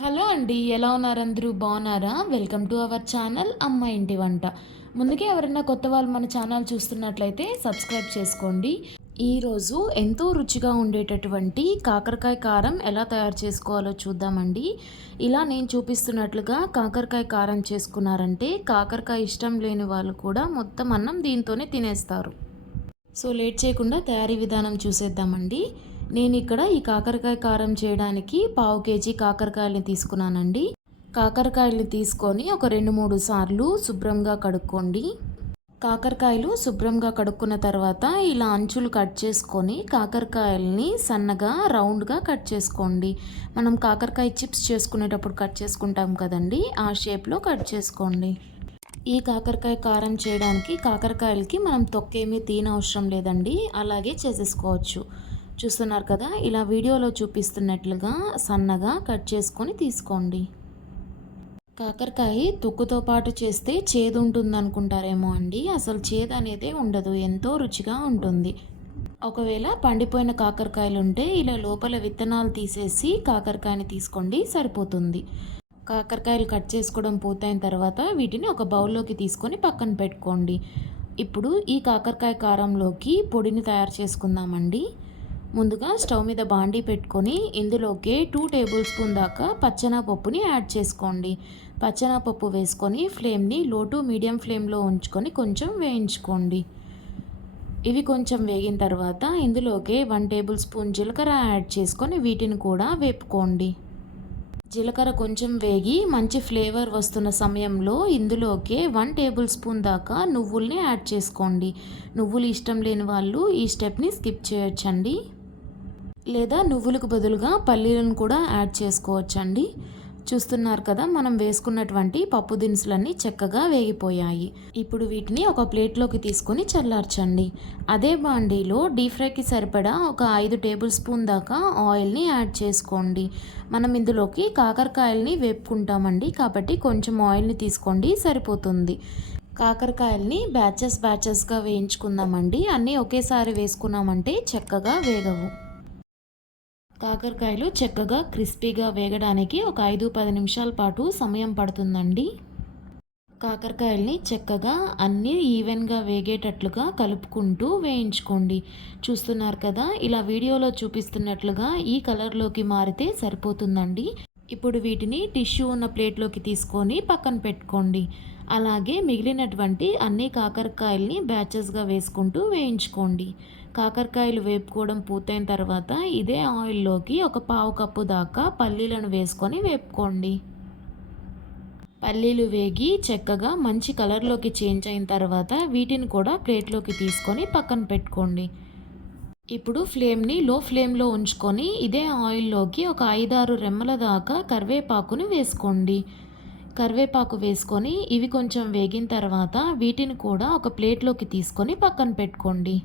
Hello అండి ఎలా ఉన్నారు అందరూ? బాగున్నారా? వెల్కమ్ టు అవర్ ఛానల్ అమ్మ ఇంటి వంట. ముందుకే ఎవరైనా కొత్త వాళ్ళు మన ఛానల్ చూస్తున్నట్లయితే సబ్స్క్రైబ్ చేసుకోండి. ఈరోజు ఎంతో రుచిగా ఉండేటటువంటి కాకరకాయ కారం ఎలా తయారు చేసుకోవాలో చూద్దామండి. ఇలా నేను చూపిస్తున్నట్లుగా కాకరకాయ కారం చేసుకున్నారంటే కాకరకాయ ఇష్టం లేని వాళ్ళు కూడా మొత్తం అన్నం దీంతోనే తినేస్తారు. సో లేట్ చేయకుండా తయారీ విధానం చూసేద్దామండి. నేను ఇక్కడ ఈ కాకరకాయ కారం చేయడానికి పావు కేజీ కాకరకాయలని తీసుకున్నానండి. కాకరకాయలు తీసుకొని ఒక రెండు మూడు సార్లు శుభ్రంగా కడుక్కోండి. కాకరకాయలు శుభ్రంగా కడుక్కున్న తర్వాత ఇలా అంచులు కట్ చేసుకొని కాకరకాయలని సన్నగా రౌండ్గా కట్ చేసుకోండి. మనం కాకరకాయ చిప్స్ చేసుకునేటప్పుడు కట్ చేసుకుంటాం కదండి ఆ షేప్లో కట్ చేసుకోండి. ఈ కాకరకాయ కారం చేయడానికి కాకరకాయలకి మనం తొక్కేమీ తీనవసరం లేదండి అలాగే చేసేసుకోవచ్చు. చూస్తున్నారు కదా ఇలా వీడియోలో చూపిస్తున్నట్లుగా సన్నగా కట్ చేసుకొని తీసుకోండి. కాకరకాయ తొక్కుతో పాటు చేస్తే చేదు ఉంటుంది అనుకుంటారేమో అండి. అసలు చేదు అనేది ఉండదు ఎంతో రుచిగా ఉంటుంది. ఒకవేళ పండిపోయిన కాకరకాయలు ఉంటే ఇలా లోపల విత్తనాలు తీసేసి కాకరకాయని తీసుకోండి సరిపోతుంది. కాకరకాయలు కట్ చేసుకోవడం పూర్తయిన తర్వాత వీటిని ఒక బౌల్లోకి తీసుకొని పక్కన పెట్టుకోండి. ఇప్పుడు ఈ కాకరకాయ కారంలోకి పొడిని తయారు చేసుకుందామండి. ముందుగా స్టవ్ మీద బాండీ పెట్టుకొని ఇందులోకి టూ టేబుల్ స్పూన్ దాకా పచ్చనపప్పుని యాడ్ చేసుకోండి. పచ్చనపప్పు వేసుకొని ఫ్లేమ్ని లో టు మీడియం ఫ్లేమ్లో ఉంచుకొని కొంచెం వేయించుకోండి. ఇవి కొంచెం వేగిన తర్వాత ఇందులోకి వన్ టేబుల్ స్పూన్ జీలకర్ర యాడ్ చేసుకొని వీటిని కూడా వేపుకోండి. జీలకర్ర కొంచెం వేగి మంచి ఫ్లేవర్ వస్తున్న సమయంలో ఇందులోకి వన్ టేబుల్ స్పూన్ దాకా నువ్వుల్ని యాడ్ చేసుకోండి. నువ్వులు ఇష్టం లేని వాళ్ళు ఈ స్టెప్ని స్కిప్ చేయొచ్చండి. లేదా నువ్వులకు బదులుగా పల్లీలను కూడా యాడ్ చేసుకోవచ్చండి. చూస్తున్నారు కదా మనం వేసుకున్నటువంటి పప్పు దినుసులన్నీ చక్కగా వేగిపోయాయి. ఇప్పుడు వీటిని ఒక ప్లేట్లోకి తీసుకొని చల్లార్చండి. అదే బాండీలో డీప్ ఫ్రైకి సరిపడా ఒక ఐదు టేబుల్ స్పూన్ దాకా ఆయిల్ని యాడ్ చేసుకోండి. మనం ఇందులోకి కాకరకాయల్ని వేపుకుంటామండి కాబట్టి కొంచెం ఆయిల్ని తీసుకోండి సరిపోతుంది. కాకరకాయల్ని బ్యాచెస్ బ్యాచెస్గా వేయించుకుందామండి. అన్నీ ఒకేసారి వేసుకున్నామంటే చక్కగా వేగవు. కాకరకాయలు చక్కగా క్రిస్పీగా వేగడానికి ఒక ఐదు పది నిమిషాల పాటు సమయం పడుతుందండి. కాకరకాయల్ని చక్కగా అన్నీ ఈవెన్గా వేగేటట్లుగా కలుపుకుంటూ వేయించుకోండి. చూస్తున్నారు కదా ఇలా వీడియోలో చూపిస్తున్నట్లుగా ఈ కలర్లోకి మారితే సరిపోతుందండి. ఇప్పుడు వీటిని టిష్యూ ఉన్న ప్లేట్లోకి తీసుకొని పక్కన పెట్టుకోండి. అలాగే మిగిలినటువంటి అన్ని కాకరకాయల్ని బ్యాచెస్గా వేసుకుంటూ వేయించుకోండి. కాకరకాయలు వేపుకోవడం పూర్తయిన తర్వాత ఇదే ఆయిల్లోకి ఒక పావు కప్పు దాకా పల్లీలను వేసుకొని వేపుకోండి. పల్లీలు వేగి చక్కగా మంచి కలర్లోకి చేంజ్ అయిన తర్వాత వీటిని కూడా ప్లేట్లోకి తీసుకొని పక్కన పెట్టుకోండి. ఇప్పుడు ఫ్లేమ్ని లో ఫ్లేమ్లో ఉంచుకొని ఇదే ఆయిల్లోకి ఒక ఐదారు రెమ్మల దాకా కరివేపాకుని వేసుకోండి. కరివేపాకు వేసుకొని ఇవి కొంచెం వేగిన తర్వాత వీటిని కూడా ఒక ప్లేట్లోకి తీసుకొని పక్కన పెట్టుకోండి.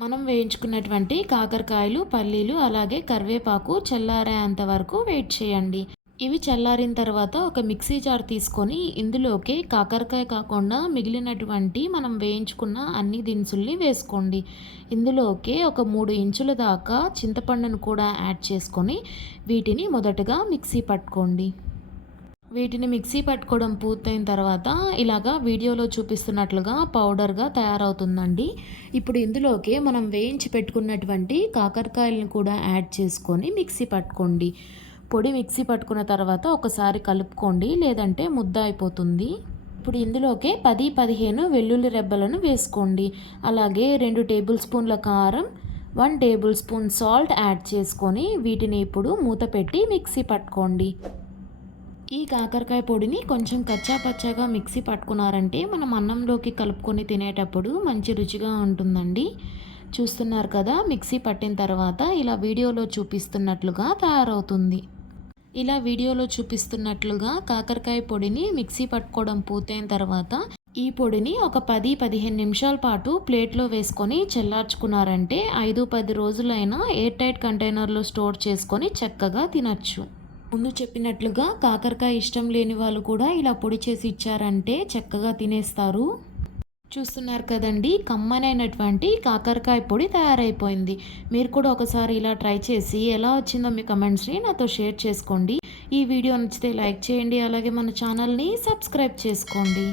మనం వేయించుకున్నటువంటి కాకరకాయలు పల్లీలు అలాగే కరివేపాకు చల్లారేంత వరకు వెయిట్ చేయండి. ఇవి చల్లారిన తర్వాత ఒక మిక్సీ జార్ తీసుకొని ఇందులోకి కాకరకాయ కాకుండా మిగిలినటువంటి మనం వేయించుకున్న అన్ని దినుసుల్ని వేసుకోండి. ఇందులోకి ఒక మూడు ఇంచుల దాకా చింతపండును కూడా యాడ్ చేసుకొని వీటిని మొదటగా మిక్సీ పట్టుకోండి. వీటిని మిక్సీ పట్టుకోవడం పూర్తయిన తర్వాత ఇలాగా వీడియోలో చూపిస్తున్నట్లుగా పౌడర్గా తయారవుతుందండి. ఇప్పుడు ఇందులోకి మనం వేయించి పెట్టుకున్నటువంటి కాకరకాయలను కూడా యాడ్ చేసుకొని మిక్సీ పట్టుకోండి. పొడి మిక్సీ పట్టుకున్న తర్వాత ఒకసారి కలుపుకోండి లేదంటే ముద్ద అయిపోతుంది. ఇప్పుడు ఇందులోకి పది పదిహేను వెల్లుల్లి రెబ్బలను వేసుకోండి. అలాగే రెండు టేబుల్ స్పూన్ల కారం one tablespoon salt add చేసుకొని వీటిని ఇప్పుడు మూత పెట్టి మిక్సీ పట్టుకోండి. ఈ కాకరకాయ పొడిని కొంచెం కచ్చా పచ్చాగా మిక్సీ పట్టుకున్నారంటే మనం అన్నంలోకి కలుపుకొని తినేటప్పుడు మంచి రుచిగా ఉంటుందండి. చూస్తున్నారు కదా మిక్సీ పట్టిన తర్వాత ఇలా వీడియోలో చూపిస్తున్నట్లుగా తయారవుతుంది. ఇలా వీడియోలో చూపిస్తున్నట్లుగా కాకరకాయ పొడిని మిక్సీ పట్టుకోవడం పూర్తయిన తర్వాత ఈ పొడిని ఒక పది పదిహేను నిమిషాల పాటు ప్లేట్లో వేసుకొని చల్లార్చుకున్నారంటే ఐదు పది రోజులైనా ఎయిర్ టైట్ కంటైనర్లో స్టోర్ చేసుకొని చక్కగా తినచ్చు. ముందు చెప్పినట్లుగా కాకరకాయ ఇష్టం లేని వాళ్ళు కూడా ఇలా పొడి చేసి ఇచ్చారంటే చక్కగా తినేస్తారు. చూస్తున్నారు కదండి. కమ్మనైనటువంటి కాకరకాయ పొడి తయారైపోయింది. మీరు కూడా ఒకసారి ఇలా ట్రై చేసి ఎలా వచ్చిందో మీ కమెంట్స్ని నాతో షేర్ చేసుకోండి. ఈ వీడియో నచ్చితే లైక్ చేయండి. అలాగే మన ఛానల్ని సబ్స్క్రైబ్ చేసుకోండి.